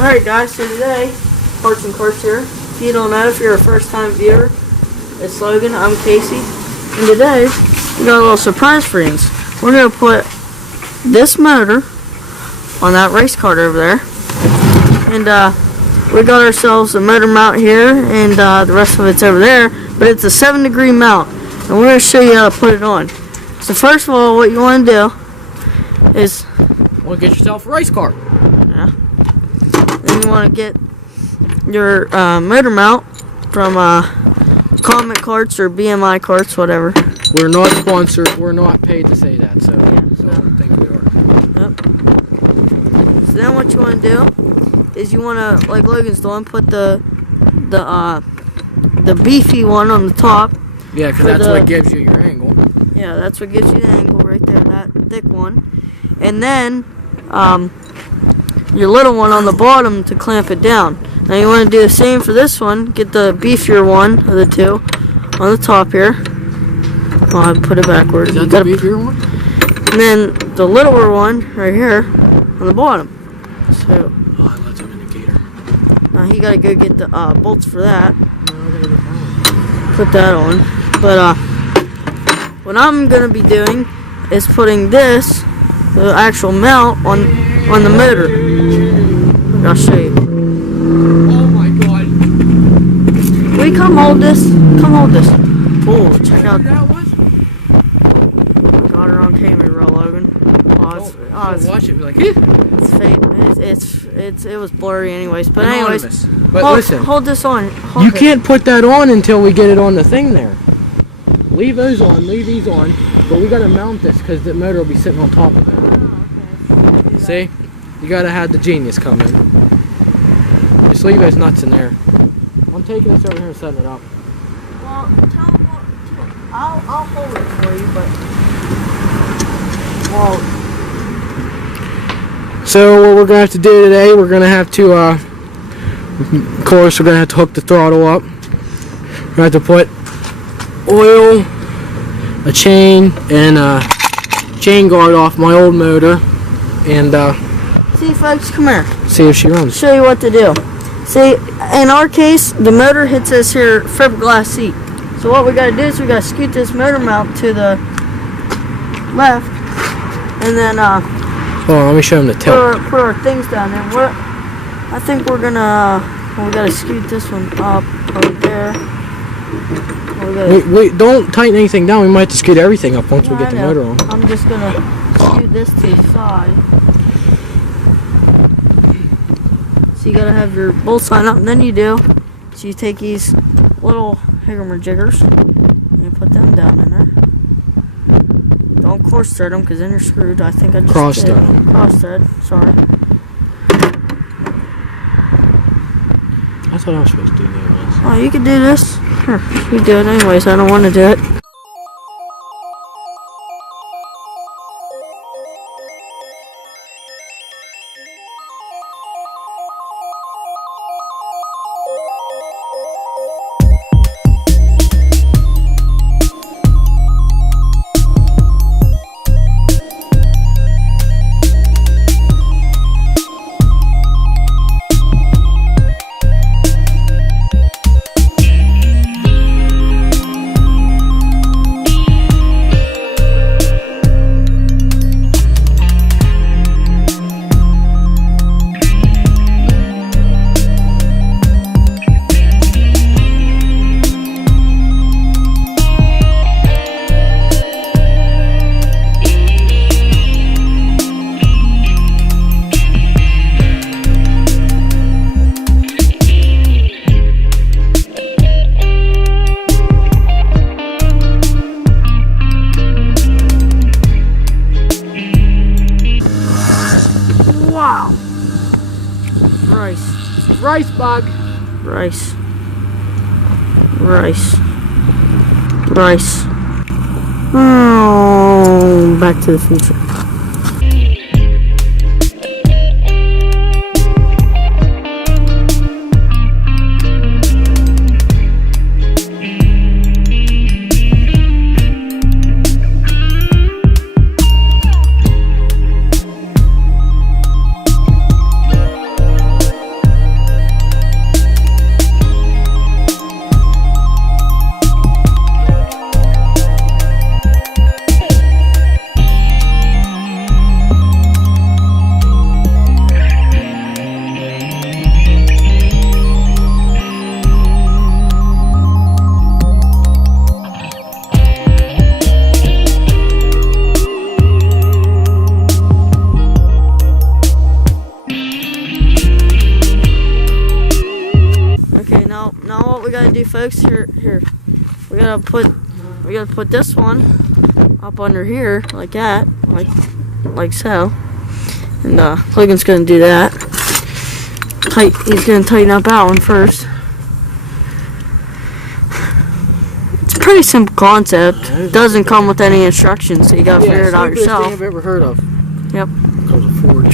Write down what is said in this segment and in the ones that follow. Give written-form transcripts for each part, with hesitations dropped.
Alright guys, so today, Karts and Karts here. If you don't know, if you're a first time viewer, it's Logan, I'm Casey. And today, we got a little surprise for you. We're going to put this motor on that race cart over there. And we got ourselves a motor mount here, and the rest of it's over there. But it's a 7-degree mount. And we're going to show you how to put it on. So first of all, what you want to do is... get yourself a race cart. Yeah. Then you want to get your motor mount from Comet Karts or BMI Karts, whatever. We're not sponsored. We're not paid to say that, so Yeah, I don't think we are. Yep. So then what you want to do is you want to, like Logan's doing, put the beefy one on the top. Yeah, because that's what gives you your angle. Yeah, that's what gives you the angle right there, that thick one. And then your little one on the bottom to clamp it down. Now you want to do the same for this one. Get the beefier one of the two on the top here. Oh, I put it backwards. Is that the beefier one? And then the littler one right here on the bottom. So. Oh, that's an indicator. Now you gotta go get the bolts for that. Put that on. But what I'm gonna be doing is putting this, the actual mount, on the motor. I'll show you. Oh my god. Will you come hold this? Come hold this. Oh, check out. Got her on camera, Logan. Watch it. Be like, it's fake. It was blurry, anyways. But anyways, but listen. Hold this on. You can't put that on until we get it on the thing there. Leave those on. Leave these on. But we gotta mount this because the motor will be sitting on top of it. Oh, okay. See? You gotta have the genius come in. Just leave those nuts in there. I'm taking this over here and setting it up. Well, tell them what. I'll hold it for you, but. Well. So what we're gonna have to do today, we're gonna have to, of course, we're gonna have to hook the throttle up. We're gonna have to put oil, a chain, and a chain guard off my old motor, and See, folks, come here. see if she runs. Show you what to do. See, in our case, the motor hits this here fiberglass seat. So what we gotta do is we gotta scoot this motor mount to the left, and then Hold on, let me show him the tilt. put our things down there. I think we're gonna. Well, we gotta scoot this one up right there. We don't tighten anything down. We might have to scoot everything up once we get the motor on. I'm just gonna scoot this to the side. So you gotta have your bolts line up, and then you do. So you take these little higgledy-jiggers and you put them down in there. Don't coarse thread them, because then you're screwed. I think I just Cross did. thread. Cross thread. Sorry. I thought I was supposed to do that. Oh, you can do this. Here, you do it anyways. I don't want to do it. Wow. Rice. Rice bug. Rice. Rice. Rice. Oh, Back to the Future. now what we gotta do, folks, here, we gotta put this one up under here, like that, like so. And Logan's gonna do that. He's gonna tighten up that one first. It's a pretty simple concept. It doesn't come with any instructions, so you gotta figure it out yourself. Thing I've ever heard of. Yep. Comes a Ford.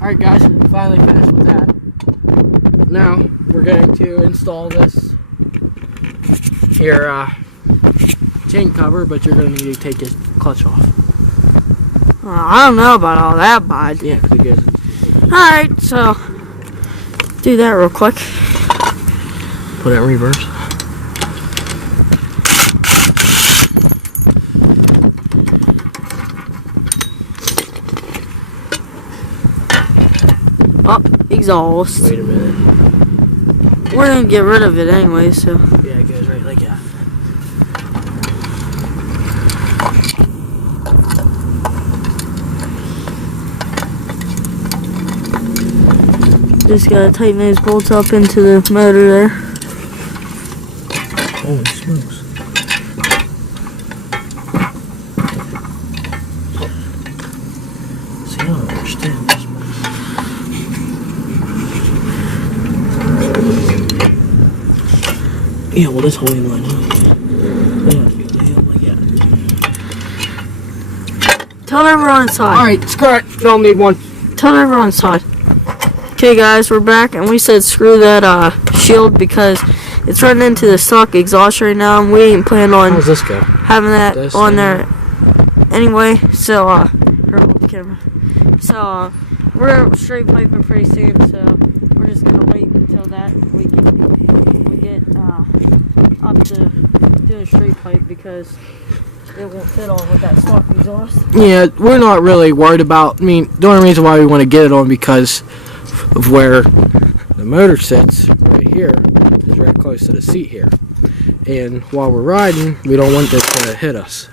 Alright guys, finally finished with that. Now we're going to install this here chain cover, but you're going to need to take this clutch off. I don't know about all that, bud. Yeah, because Alright, so do that real quick. put it in reverse. Oh, exhaust. Wait a minute. We're gonna get rid of it anyway, so. Yeah, it goes right like that. Just gotta tighten those bolts up into the motor there. Holy smokes. See, I don't understand this. Yeah, well, this whole line up. Tell everyone inside. Alright, screw it. Don't need one. Tell everyone inside. Okay, guys, we're back, and we said screw that shield because it's running into the stock exhaust right now, and we ain't planning on How's this go? having that on there anyway. So, hold the camera. So, we're straight piping pretty soon. So, we're just gonna wait until that we get up to doing straight pipe because it won't fit on with that stock exhaust. Yeah, we're not really worried about, the only reason why we want to get it on because of where the motor sits right here is right close to the seat here. And while we're riding, we don't want this to hit us.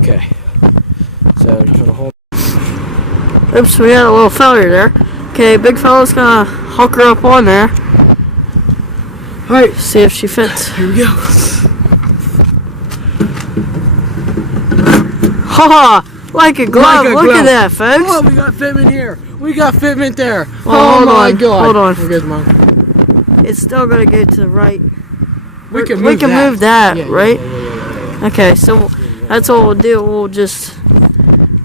Okay. So, I'm gonna hold. Oops, we had a little failure there. Okay, big fella's gonna hook her up on there. Alright, See if she fits. here we go. Haha! Like a glove. Like a Look glove. at that, folks. Oh, we got fitment here. We got fitment there. Well, oh hold my on, god. hold on. Here goes mine. It's still gonna go to the right. We can move that, Yeah, right? Yeah. Okay, so that's what we'll do. We'll just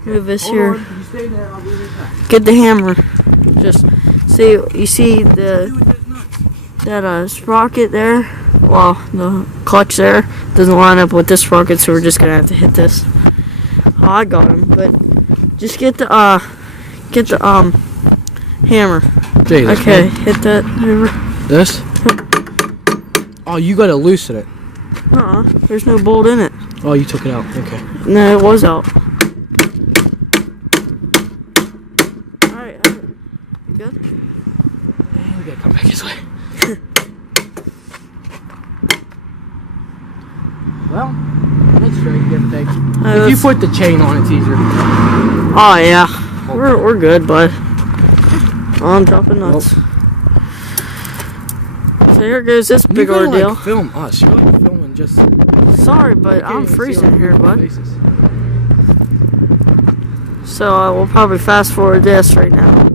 move this here. Hold on. You stay there. I'll be right back. Get the hammer. Just see. You see that sprocket there? Well, the clutch there doesn't line up with this sprocket, so we're just gonna have to hit this. Oh, I got him, but just get the hammer. Jesus, Okay, man. hit that hammer. This? Oh, you gotta loosen it. There's no bolt in it. Oh, you took it out. Okay. No, it was out. Alright, you good? Hey, we gotta come back this way. Well, that's straight, give or take. If you put the chain on, it's easier. Oh yeah, we're good, bud. Oh, I'm dropping nuts. So here goes this big ordeal. Like film us. You're like filming just. Sorry, but I'm freezing here, bud. Faces. So we'll probably fast forward this right now.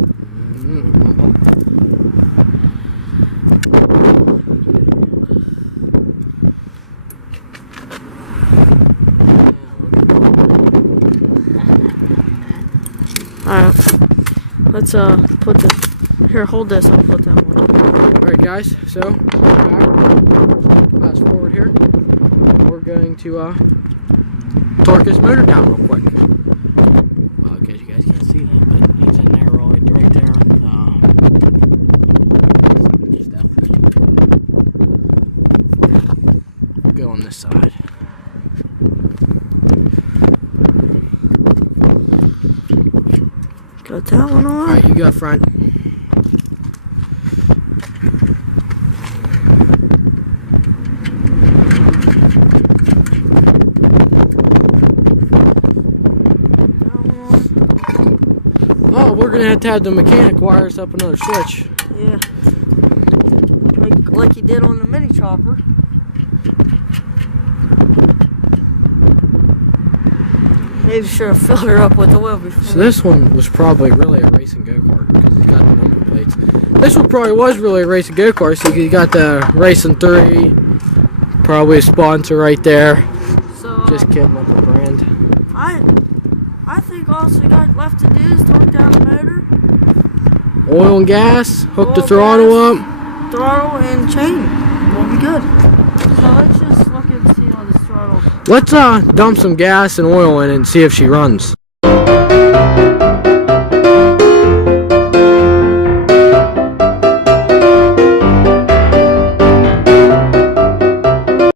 Alright, let's put this, here, hold this, I'll put that one. Alright guys, so, back, fast forward here, we're going to, torque this motor down real quick. Well, I guess you guys can't see that, but he's in there, right there, just out. Go on this side. Got that one on. Alright, you go front. Oh, we're gonna have to have the mechanic wire us up another switch. Yeah. Like you did on the mini chopper. Maybe should have filled her up with oil before. So this one was probably really a racing go-kart because it's got the number plates. This one probably was really a racing go-kart, so you got the Racing 3, probably a sponsor right there. So, just kidding with the brand. I think all we got left to do is torque down the motor. Oil and gas, hook the Oil, throttle gas, up. Throttle and chain. We'll be good. So let's just look and see how this throttle. Let's dump some gas and oil in it and see if she runs.